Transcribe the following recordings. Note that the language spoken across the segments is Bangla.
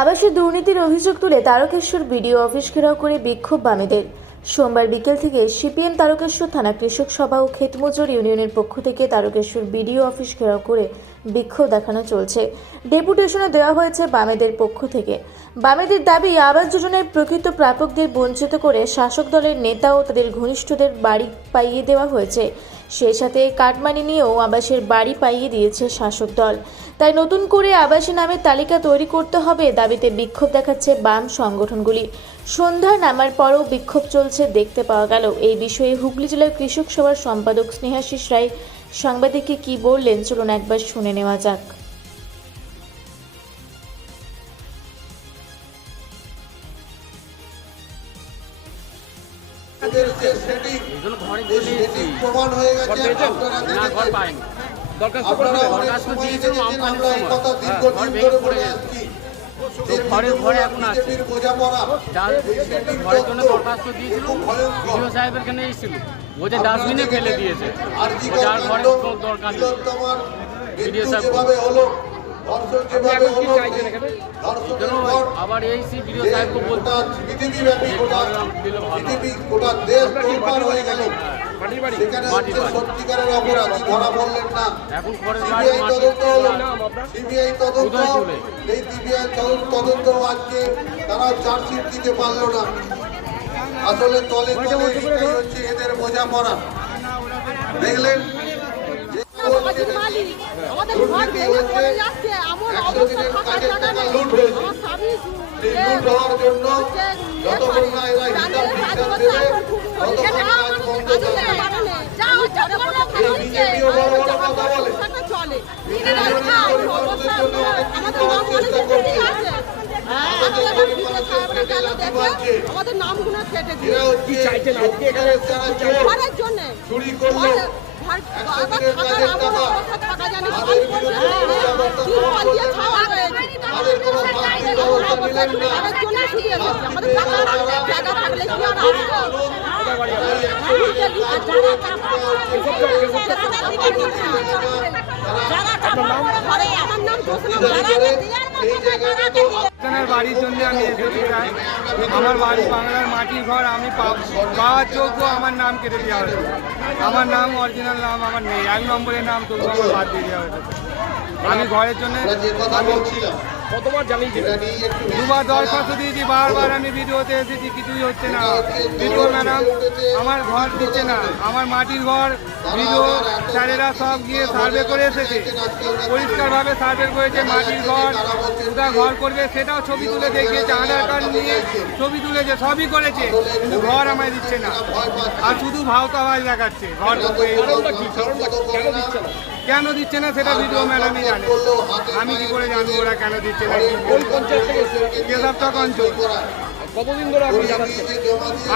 আবাসে দুর্নীতির অভিযোগ তুলে তারকেশ্বর বিডিও অফিস ঘেরাও করে বিক্ষোভ বামেদের। সোমবার বিকেল থেকে সিপিএম তারকেশ্বর থানা কৃষক সভা ও ক্ষেতমজুর ইউনিয়নের পক্ষ থেকে তারকেশ্বর বিডিও অফিস ঘেরাও করে বিক্ষোভ দেখানো চলছে। ডেপুটেশনও দেওয়া হয়েছে বামেদের পক্ষ থেকে। বামেদের দাবি, আবাস যোজনায় প্রকৃত প্রাপকদের বঞ্চিত করে শাসক দলের নেতা ও তাদের ঘনিষ্ঠদের বাড়ি পাইয়ে দেওয়া হয়েছে। সেই সাথে কাটমানি নিয়েও আবাসের বাড়ি পাইয়ে দিয়েছে শাসক দল। তাই নতুন করে আবাসী নামের তালিকা তৈরি করতে হবে দাবিতে বিক্ষোভ দেখাচ্ছে বাম সংগঠনগুলি। সন্ধ্যা নামার পরও বিক্ষোভ চলছে দেখতে পাওয়া গেল। এই বিষয়ে হুগলি জেলার কৃষক সভার সম্পাদক স্নেহাশিস রায় সাংবাদিককে কী বললেন, চলুন একবার শুনে নেওয়া যাক। প্রমাণ হয়ে গেছে আপনারা দেখেছেন। দরখাস্ত আমরা এই কথা হ্যাঁ, দীর্ঘদিন ধরে বলে আসছি ঘরে ঘরে এখন আছে। ঘরের জন্য দরখাস্ত দিয়েছিল বিডিও সাহেবের এখানে এসেছিল। ও যে ডাস্টবিনে ফেলে দিয়েছে। যার ঘরে দরকার বিডিও সাহেব আবার যে সাহেবকে বলতে গোটা। পৃথিবী গোটা দেশ হয়ে গেল। সেখানে হচ্ছে সত্যিকারের অপরাধী ধরা বললেন না। সিবিআই তদন্ত? সিবিআই তদন্ত। এই সিবিআই তদন্ত আজকে তারা চার্জশিট দিতে পারল না। আসলে তলে তলে হচ্ছে এদের বোঝাপড়া। দেখলেন যে আমাদের মালিক আমাদের ঘর ভেঙে পড়ে যাচ্ছে এমন একশো দিনের কাজের টাকা লুট হয়েছে। সেই লুট হওয়ার জন্য যতক্ষণ না এরা হিসাব ঠিকঠাক দেবে। ততক্ষণ কাজ বন্ধ থাকবে এই বিজেপিও বড় বড় কথা বলে। আমাদের নামগুলো কেটে দিয়ে চুরি করল একশো দিনের কাজের টাকা তাদের বিরুদ্ধে কোনো ব্যবস্থা গ্রহণ করবে না। তাদের কোনো শাস্তির ব্যবস্থা নিলেন না আমাদের টাকা জায়গা থাকলে কি আর আসতো? আমার নাম জোসনা সেই জায়গাটা তো আপনার বাড়ির জন্য আমি এসেছি তাই আমার বাড়ি বাংলার মাটির ঘর, আমি পা- যোগ্য আমার নাম কেটে দেওয়া হয়েছে। আমার নাম অরিজিনাল নাম আমার নেই। এক নম্বরের নাম তবু আমার বাদ দিয়ে দেওয়া হয়েছে। আমি ঘরের জন্য কথা কতবার দুবার দরখাস্ত দিয়েছি বারবার আমি ভিডিওতে এসেছি কিছুই হচ্ছে না। ভিডিও ম্যাডাম আমার ঘর দিচ্ছে না। আমার মাটির ঘর ভিডিও স্যারেরা সব গিয়ে সার্ভে করে এসেছে। পরিষ্কারভাবে সার্ভে করেছে মাটির ঘর ওটা ঘর করবে সেটাও ছবি তুলে দেখিয়েছে আধার কার্ড নিয়ে ছবি তুলেছে সবই করেছে কিন্তু ঘর আমায় দিচ্ছে না। আর শুধু ভাওতাবাজ দেখাচ্ছে ঘর কেন দিচ্ছে না? সেটা ভিডিও ম্যাডামই জানে। আমি কি করে জানব ওরা কেন দিচ্ছে কোন পঞ্চায়েত থেকে কেশবচক অঞ্চল কতদিন ধরে আপনি জানাচ্ছেন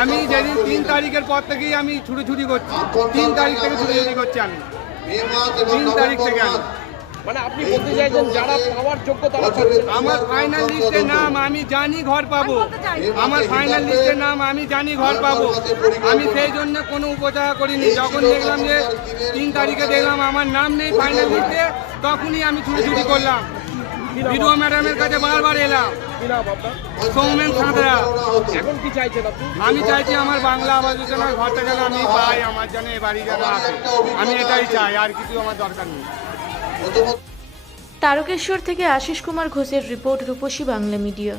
আমি যেদিন তিন তারিখের পর থেকেই আমি ছুটি ছুটি করছি। তিন তারিখ থেকে ছুটি ছুটি করছি আমি। তিন তারিখ থেকে আমি। মানে আপনি বলতে চাইছেন যারা পাওয়ার যোগ্য তারা আমার ফাইনাল লিস্টের নাম আমি জানি ঘর পাবো। আমার ফাইনাল লিস্টের নাম আমি জানি ঘর পাবো। আমি সেই জন্য কোনো উপচার করিনি। যখন দেখলাম যে তিন তারিখে দেখলাম আমার নাম নেই ফাইনাল লিস্টে তখনই আমি ছুটি ছুটি করলাম। ভিডিও ম্যাডামের কাছে বারবার এলাম। সৌমেন সাঁতরা। এখন কি চাইছেন আমি চাইছি আমার বাংলা আবাস যোজনার ঘরটা যেন আমি পাই আমার জন্য এ বাড়ি যেন আমি এটাই চাই আর কিছু আমার দরকার নেই। তারকেশ্বর থেকে আশিস কুমার ঘোষের রিপোর্ট রূপসী বাংলা মিডিয়া।